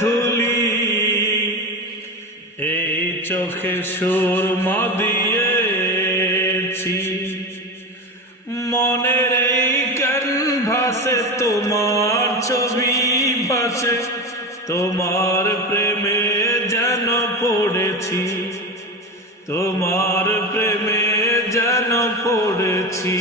ধুলি, এই চোখে সুরমা দিয়েছি। মনের এই ক্যানভাসে তোমার ছবি ভাসে তোমার প্রেমে যেন পড়েছি, তোমার প্রেমে যেন পড়েছি।